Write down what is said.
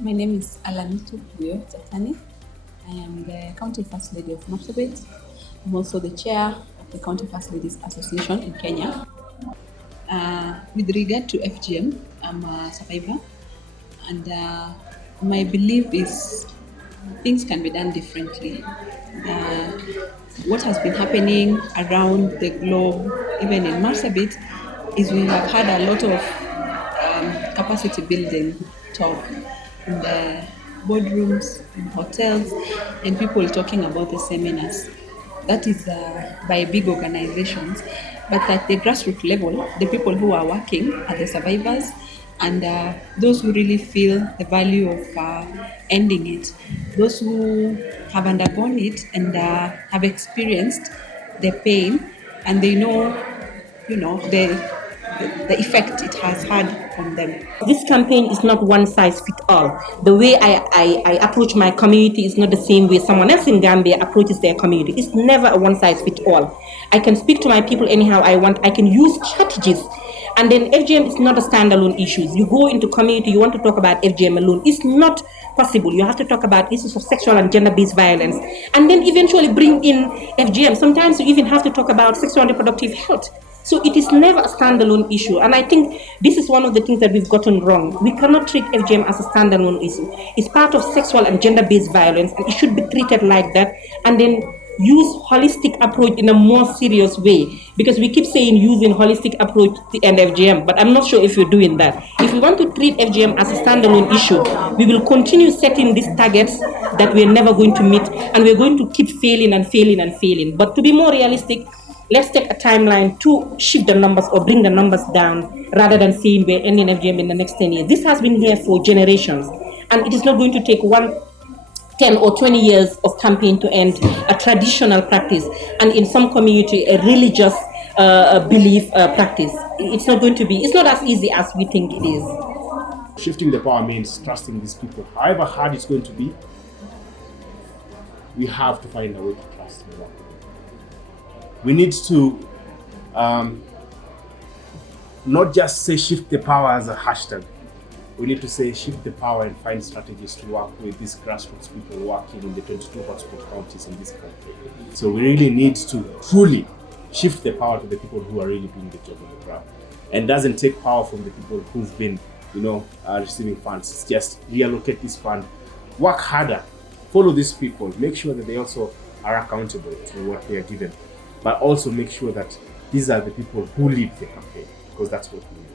My name is Alanitu Puyo Tatani. I am the County First Lady of Marsabit. I'm also the chair of the County First Ladies Association in Kenya. With regard to FGM, I'm a survivor, and my belief is things can be done differently. Uh, what has been happening around the globe, even in Marsabit, is we have had a lot of capacity building talk in the boardrooms, in hotels, and people talking about the seminars. That is by big organizations. But at the grassroots level, the people who are working are the survivors and those who really feel the value of ending it, those who have undergone it and have experienced the pain and they know, the effect it has had on them. This campaign is not one size fit all. The way I approach my community is not the same way someone else in Gambia approaches their community. It's never a one size fit all. I can speak to my people anyhow I want. I can use strategies. And then FGM is not a standalone issue. You go into community, you want to talk about FGM alone. It's not possible. You have to talk about issues of sexual and gender-based violence. And then eventually bring in FGM. Sometimes you even have to talk about sexual and reproductive health. So it is never a standalone issue. And I think this is one of the things that we've gotten wrong. We cannot treat FGM as a standalone issue. It's part of sexual and gender-based violence, and it should be treated like that. And then use holistic approach in a more serious way. Because we keep saying using holistic approach to end FGM, but I'm not sure if you're doing that. If we want to treat FGM as a standalone issue, we will continue setting these targets that we're never going to meet, and we're going to keep failing and failing and failing. But to be more realistic, let's take a timeline to shift the numbers or bring the numbers down rather than saying we're ending FGM in the next 10 years. This has been here for generations, and it is not going to take 10 or 20 years of campaign to end a traditional practice and in some community a religious belief practice. It's not going to be, it's not as easy as we think it is. Shifting the power means trusting these people. However hard it's going to be, we have to find a way to trust them. We need to not just say shift the power as a hashtag. We need to say shift the power and find strategies to work with these grassroots people working in the 22 hotspot counties in this country. So we really need to truly shift the power to the people who are really doing the job on the ground. And doesn't take power from the people who've been, receiving funds. It's just reallocate this fund, work harder, follow these people, make sure that they also are accountable to what they are given, but also make sure that these are the people who lead the campaign, because that's what we need.